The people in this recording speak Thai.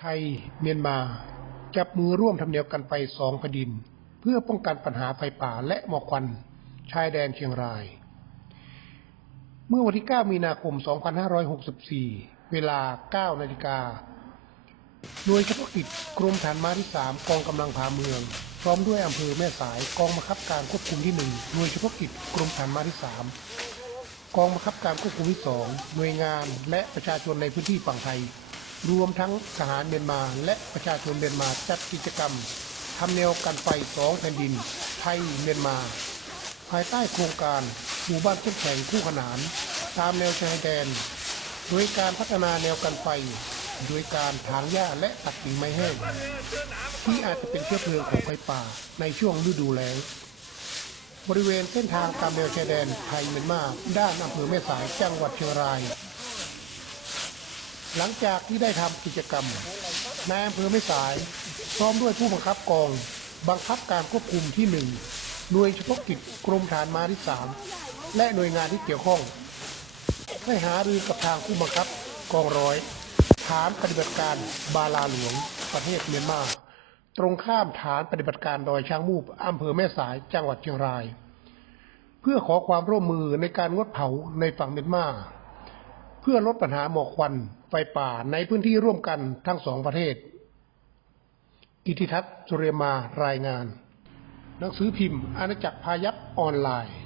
ไทย เมียนมา จับมือร่วมทำเนียวกันไปสองแผ่นดิน เพื่อป้องกันปัญหาไฟป่าและหมอกควันชายแดนเชียงราย เมื่อวันที่ 9 มีนาคม 2564 เวลา 9 นาฬิกาหน่วยเฉพาะกิจกรมฐานม้าที่ 3 กองกำลังผาเมือง พร้อมด้วยอำเภอแม่สายกองบังคับการควบคุมที่ 1 หน่วยเฉพาะกิจกรมฐานม้าที่ 3 กองบังคับการควบคุมที่ 2 หน่วยงานและประชาชนในพื้นที่ฝั่งไทย รวมทั้งทหารเมียนมา และประชาชนเมียนมาจัดกิจกรรมทำแนวกันไฟสองแผ่นดิน ไทยเมียนมา ภายใต้โครงการหมู่บ้านเข้มแข็งคู่ขนาน ตามแนวชายแดน โดยการพัฒนาแนวกันไฟ โดยการถางหญ้าและตัดกิ่งไม้แห้งที่อาจจะเป็นเชื้อเพลิงของไฟป่าในช่วงฤดูแล้งบริเวณเส้นทางตามแนวชายแดนไทยเมียนมา ด้านอำเภอแม่สายจังหวัดเชียงราย หลังจากที่ได้ทำกิจกรรมนายอำเภอแม่สาย พร้อมด้วยผู้บังคับกอง บังคับการควบคุมที่หนึ่งหน่วยเฉพาะกิจกรมฐานมาที่สามและหน่วยงานที่เกี่ยวข้องได้หารือกับทางผู้บังคับกองร้อย ฐานปฏิบัติการบาลาหลวง ประเทศเมียนมา ตรงข้ามฐานปฏิบัติการดอยช้างมูบอำเภอแม่สายจังหวัดเชียงราย เพื่อขอความร่วมมือในการงดเผาในฝั่งเมียนมา เพื่อลดปัญหาหมอกควัน ไฟป่าในพื้นที่ร่วมกันทั้งสองประเทศกิติทัศน์สุเรียมารายงาน หนังสือพิมพ์อาณาจักรพายัพออนไลน์